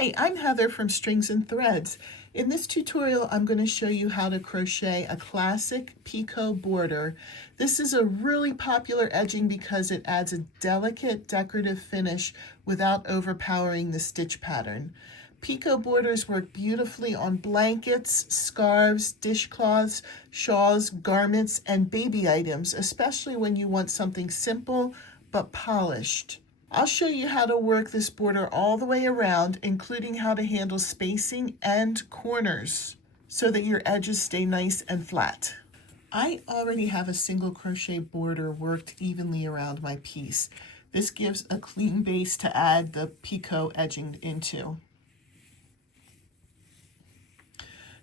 Hi, I'm Heather from Strings and Threads. In this tutorial, I'm going to show you how to crochet a classic Picot border. This is a really popular edging because it adds a delicate decorative finish without overpowering the stitch pattern. Picot borders work beautifully on blankets, scarves, dishcloths, shawls, garments, and baby items, especially when you want something simple but polished. I'll show you how to work this border all the way around, including how to handle spacing and corners so that your edges stay nice and flat. I already have a single crochet border worked evenly around my piece. This gives a clean base to add the Picot edging into.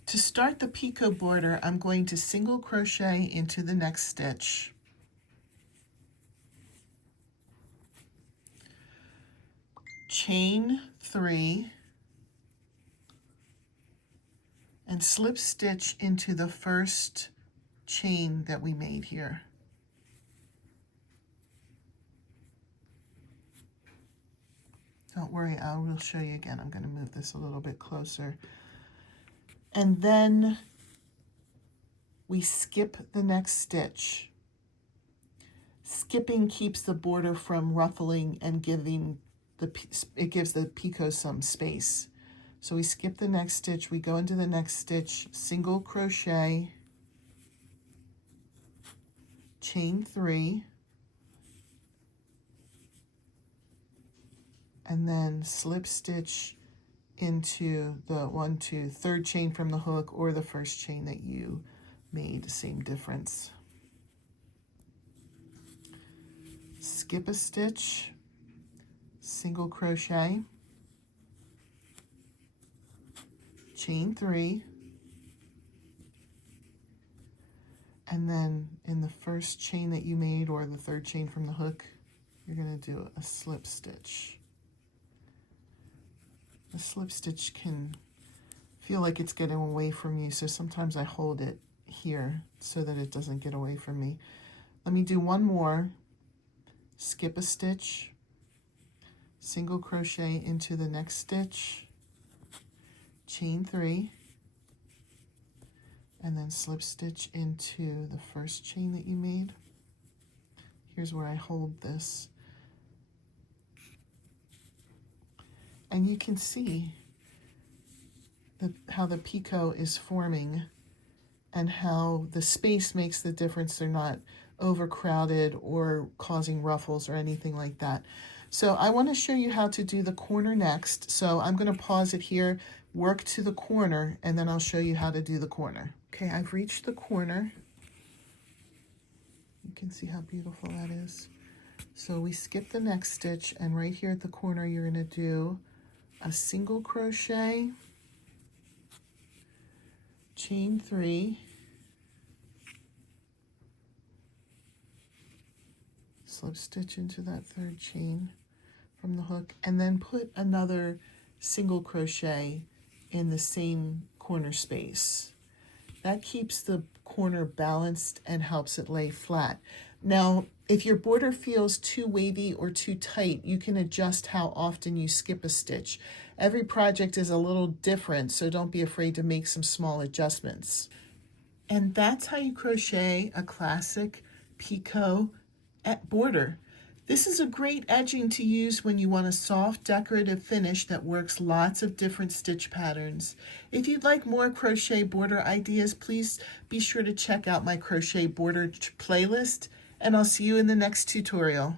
To start the Picot border, I'm going to single crochet into the next stitch. Chain 3 and slip stitch into the first chain that we made here. Don't worry, I will show you again. I'm going to move this a little bit closer. And then we skip the next stitch. Skipping keeps the border from ruffling and it gives the Picot some space. So we skip the next stitch, we go into the next stitch, single crochet, chain 3, and then slip stitch into the third chain from the hook or the first chain that you made, same difference. Skip a stitch, single crochet, chain 3, and then in the first chain that you made or the third chain from the hook, you're going to do a slip stitch. The slip stitch can feel like it's getting away from you, so sometimes I hold it here so that it doesn't get away from me. Let me do one more. Skip a stitch, single crochet into the next stitch, chain 3, and then slip stitch into the first chain that you made. Here's where I hold this. And you can see how the Picot is forming and how the space makes the difference. They're not overcrowded or causing ruffles or anything like that. So I want to show you how to do the corner next. So I'm going to pause it here, work to the corner, and then I'll show you how to do the corner. Okay, I've reached the corner. You can see how beautiful that is. So we skip the next stitch, and right here at the corner, you're going to do a single crochet, chain 3, slip stitch into that third chain from the hook, and then put another single crochet in the same corner space. That keeps the corner balanced and helps it lay flat. Now, if your border feels too wavy or too tight, you can adjust how often you skip a stitch. Every project is a little different, so don't be afraid to make some small adjustments. And that's how you crochet a classic Picot border. This is a great edging to use when you want a soft decorative finish that works lots of different stitch patterns. If you'd like more crochet border ideas, please be sure to check out my crochet border playlist, and I'll see you in the next tutorial.